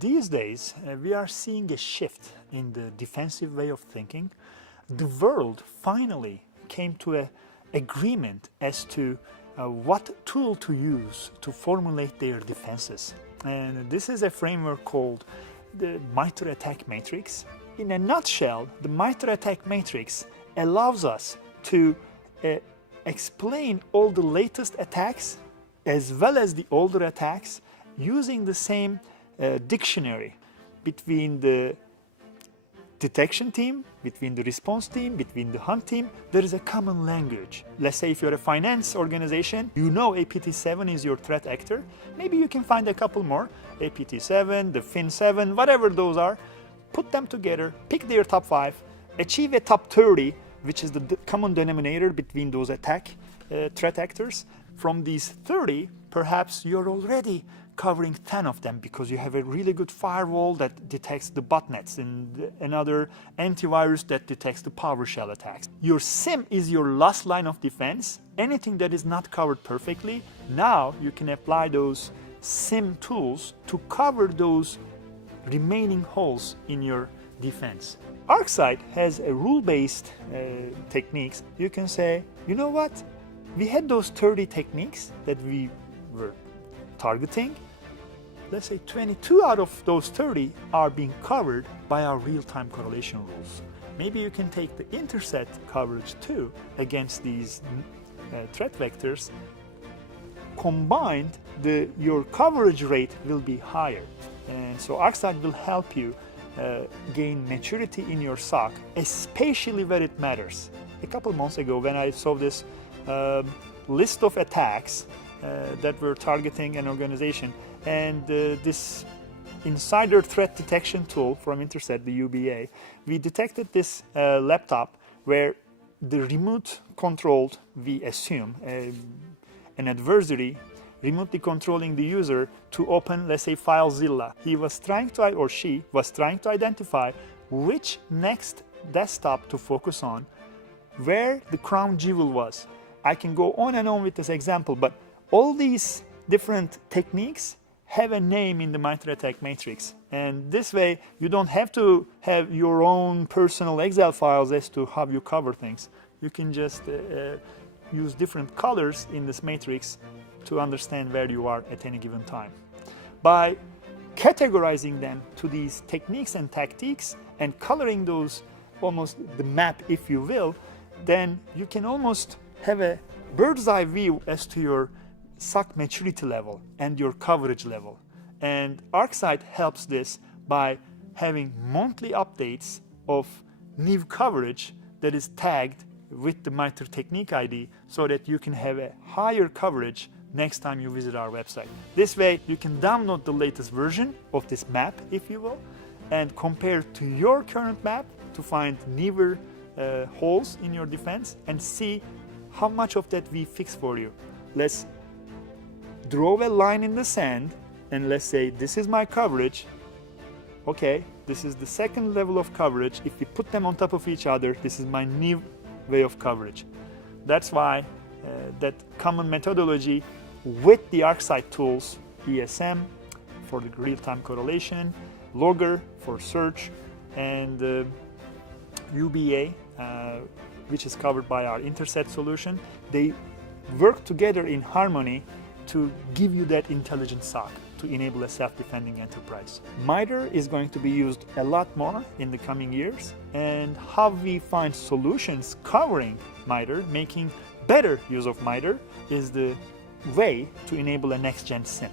These days, we are seeing a shift in the defensive way of thinking. The world finally came to an agreement as to what tool to use to formulate their defenses. And this is a framework called the MITRE ATT&CK matrix. In a nutshell, the MITRE ATT&CK matrix allows us to explain all the latest attacks as well as the older attacks using the same dictionary between the detection team, between the response team, between the hunt team. There is a common language. Let's say if you're a finance organization, you know APT7 is your threat actor. Maybe you can find a couple more, APT7, the FIN7, whatever those are. Put them together, pick their top 5, achieve a top 30, which is the common denominator between those threat actors. From these 30, perhaps you're already covering 10 of them because you have a really good firewall that detects the botnets and another antivirus that detects the PowerShell attacks. Your SIEM is your last line of defense. Anything that is not covered perfectly, now you can apply those SIEM tools to cover those remaining holes in your defense. ArcSight has a rule-based techniques. You can say, you know what? We had those 30 techniques that we were targeting. Let's say 22 out of those 30 are being covered by our real-time correlation rules. Maybe you can take the intercept coverage too against these threat vectors. Combined, your coverage rate will be higher. And so ArcSight will help you gain maturity in your SOC, especially where it matters. A couple months ago, when I saw this list of attacks that were targeting an organization, and this insider threat detection tool from Intercept, the UEBA, we detected this laptop where the remote controlled, we assume, an adversary remotely controlling the user to open, let's say, FileZilla. He was trying to, or she was trying to identify which next desktop to focus on, where the crown jewel was. I can go on and on with this example, but all these different techniques have a name in the MITRE ATT&CK matrix. And this way, you don't have to have your own personal Excel files as to how you cover things. You can just use different colors in this matrix to understand where you are at any given time. By categorizing them to these techniques and tactics and coloring those almost the map, if you will, then you can almost have a bird's eye view as to your SOC maturity level and your coverage level. And ArcSight helps this by having monthly updates of new coverage that is tagged with the MITRE technique ID so that you can have a higher coverage next time you visit our website. This way, you can download the latest version of this map, if you will, and compare to your current map to find newer holes in your defense and see how much of that we fix for you. Let's draw a line in the sand and let's say, this is my coverage. Okay, this is the second level of coverage. If we put them on top of each other, this is my new way of coverage. That's why that common methodology with the ArcSight tools, ESM for the real-time correlation, Logger for search, and UEBA, which is covered by our Intercept solution, they work together in harmony to give you that intelligent SOC to enable a self-defending enterprise. MITRE is going to be used a lot more in the coming years, and how we find solutions covering MITRE, making better use of MITRE, is the way to enable a next-gen SIEM.